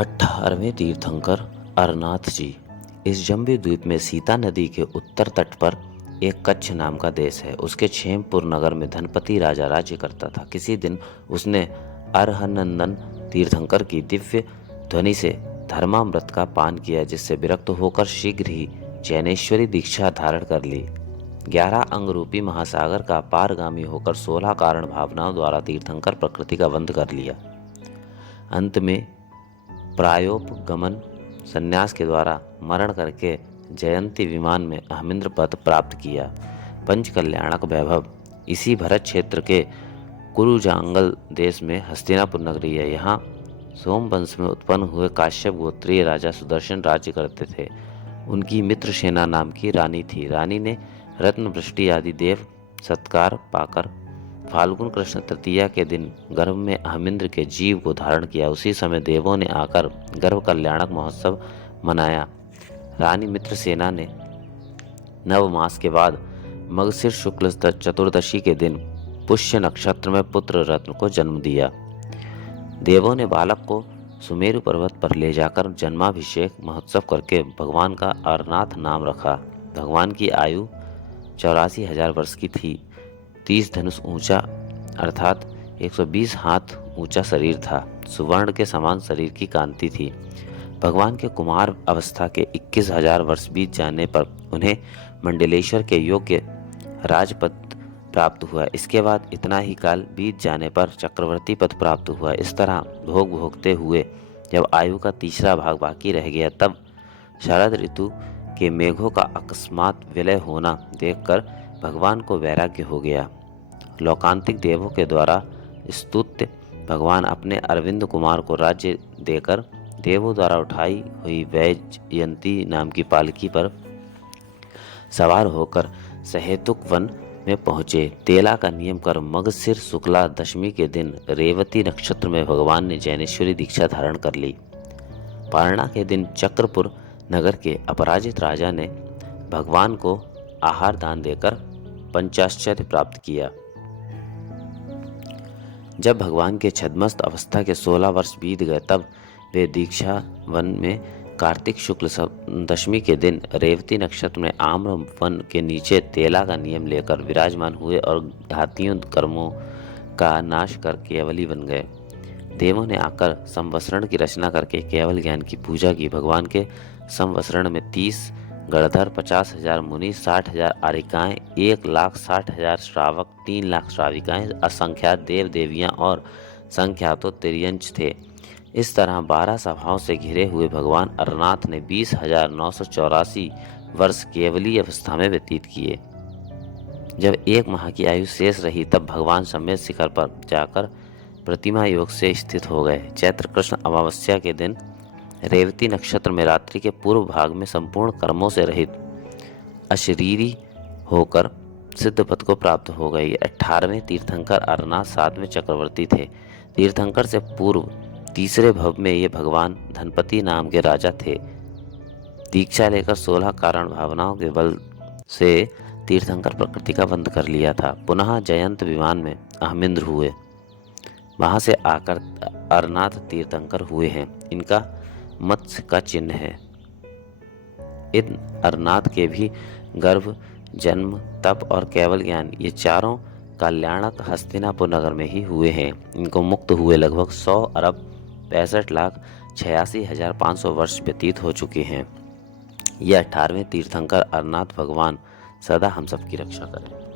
18वें तीर्थंकर अरनाथ जी। इस जम्बू द्वीप में सीता नदी के उत्तर तट पर एक कच्छ नाम का देश है। उसके क्षेमपुर नगर में धनपति राजा राज्य करता था। किसी दिन उसने अरहनंदन तीर्थंकर की दिव्य ध्वनि से धर्मामृत का पान किया, जिससे विरक्त होकर शीघ्र ही जैनेश्वरी दीक्षा धारण कर ली। 11 अंग रूपी महासागर का पारगामी होकर 16 कारण भावनाओं द्वारा तीर्थंकर प्रकृति का वंध कर लिया। अंत में प्रायोपगमन संन्यास के द्वारा मरण करके जयंती विमान में अहमिंद्र पद प्राप्त किया। पंच कल्याणक वैभव। इसी भरत क्षेत्र के कुरुजांगल देश में हस्तिनापुर नगरी है। यहाँ सोम वंश में उत्पन्न हुए काश्यप गोत्रीय राजा सुदर्शन राज्य करते थे। उनकी मित्रसेना नाम की रानी थी। रानी ने रत्न वृष्टि आदि देव सत्कार पाकर फाल्गुन कृष्ण तृतीया के दिन गर्भ में अहमिंद्र के जीव को धारण किया। उसी समय देवों ने आकर गर्भ कल्याणक महोत्सव मनाया। रानी मित्रसेना ने नव मास के बाद मगशिर शुक्ल चतुर्दशी के दिन पुष्य नक्षत्र में पुत्र रत्न को जन्म दिया। देवों ने बालक को सुमेरु पर्वत पर ले जाकर जन्माभिषेक महोत्सव करके भगवान का अरनाथ नाम रखा। भगवान की आयु 84,000 वर्ष की थी। 30 धनुष ऊंचा अर्थात 120 हाथ ऊंचा शरीर था। सुवर्ण के समान शरीर की कांति थी। भगवान के कुमार अवस्था के 21,000 वर्ष बीत जाने पर उन्हें मंडलेश्वर के योग्य राजपद प्राप्त हुआ। इसके बाद इतना ही काल बीत जाने पर चक्रवर्ती पद प्राप्त हुआ। इस तरह भोग भोगते हुए जब आयु का तीसरा भाग बाकी रह गया, तब शरद ऋतु के मेघों का अकस्मात विलय होना देखकर भगवान को वैराग्य हो गया। लोकांतिक देवों के द्वारा स्तुत्य भगवान अपने अरविंद कुमार को राज्य देकर देवों द्वारा उठाई हुई वैजयंती नाम की पालकी पर सवार होकर सहेतुक वन में पहुंचे। तेला का नियम कर मगशिर शुक्ला दशमी के दिन रेवती नक्षत्र में भगवान ने जैनेश्वरी दीक्षा धारण कर ली। पारणा के दिन चक्रपुर नगर के अपराजित राजा ने भगवान को आहार दान देकर पंचाश्चर्य प्राप्त किया। जब भगवान के छद्मस्त अवस्था के 16 वर्ष बीत गए, तब वे दीक्षा वन में कार्तिक शुक्ल दशमी के दिन रेवती नक्षत्र में आम्र वन के नीचे तेला का नियम लेकर विराजमान हुए और घातियों कर्मों का नाश कर केवली बन गए। देवों ने आकर संवत्सरण की रचना करके केवल ज्ञान की पूजा की। भगवान के संवत्सरण में 30 गणधर, 50,000 मुनि, 60,000 आरिकाएं, 1,60,000 श्रावक, 3 लाख श्राविकाएं, असंख्यात देव देवियां और संख्यातो तिर्यंच थे। इस तरह 12 सभाओं से घिरे हुए भगवान अरनाथ ने 20,984 वर्ष केवली अवस्था में व्यतीत किए। जब 1 माह की आयु शेष रही, तब भगवान समेत शिखर पर जाकर प्रतिमा योग से स्थित हो गए। चैत्र कृष्ण अमावस्या के दिन रेवती नक्षत्र में रात्रि के पूर्व भाग में संपूर्ण कर्मों से रहित अशरीरी होकर सिद्ध पद को प्राप्त हो गई। 18वें तीर्थंकर अरनाथ 7वें चक्रवर्ती थे। तीर्थंकर से पूर्व तीसरे भव में ये भगवान धनपति नाम के राजा थे। दीक्षा लेकर 16 कारण भावनाओं के बल से तीर्थंकर प्रकृति का वंध कर लिया था। पुनः जयंत विमान में अहमिंद्र हुए। वहां से आकर अरनाथ तीर्थंकर हुए हैं। इनका मत्स्य का चिन्ह है। इन अरनाथ के भी गर्भ, जन्म, तप और केवल ज्ञान ये चारों कल्याणक हस्तिनापुर नगर में ही हुए हैं। इनको मुक्त हुए लगभग 100 अरब 65,86,500 वर्ष व्यतीत हो चुके हैं। यह 18वें तीर्थंकर अरनाथ भगवान सदा हम सबकी रक्षा करें।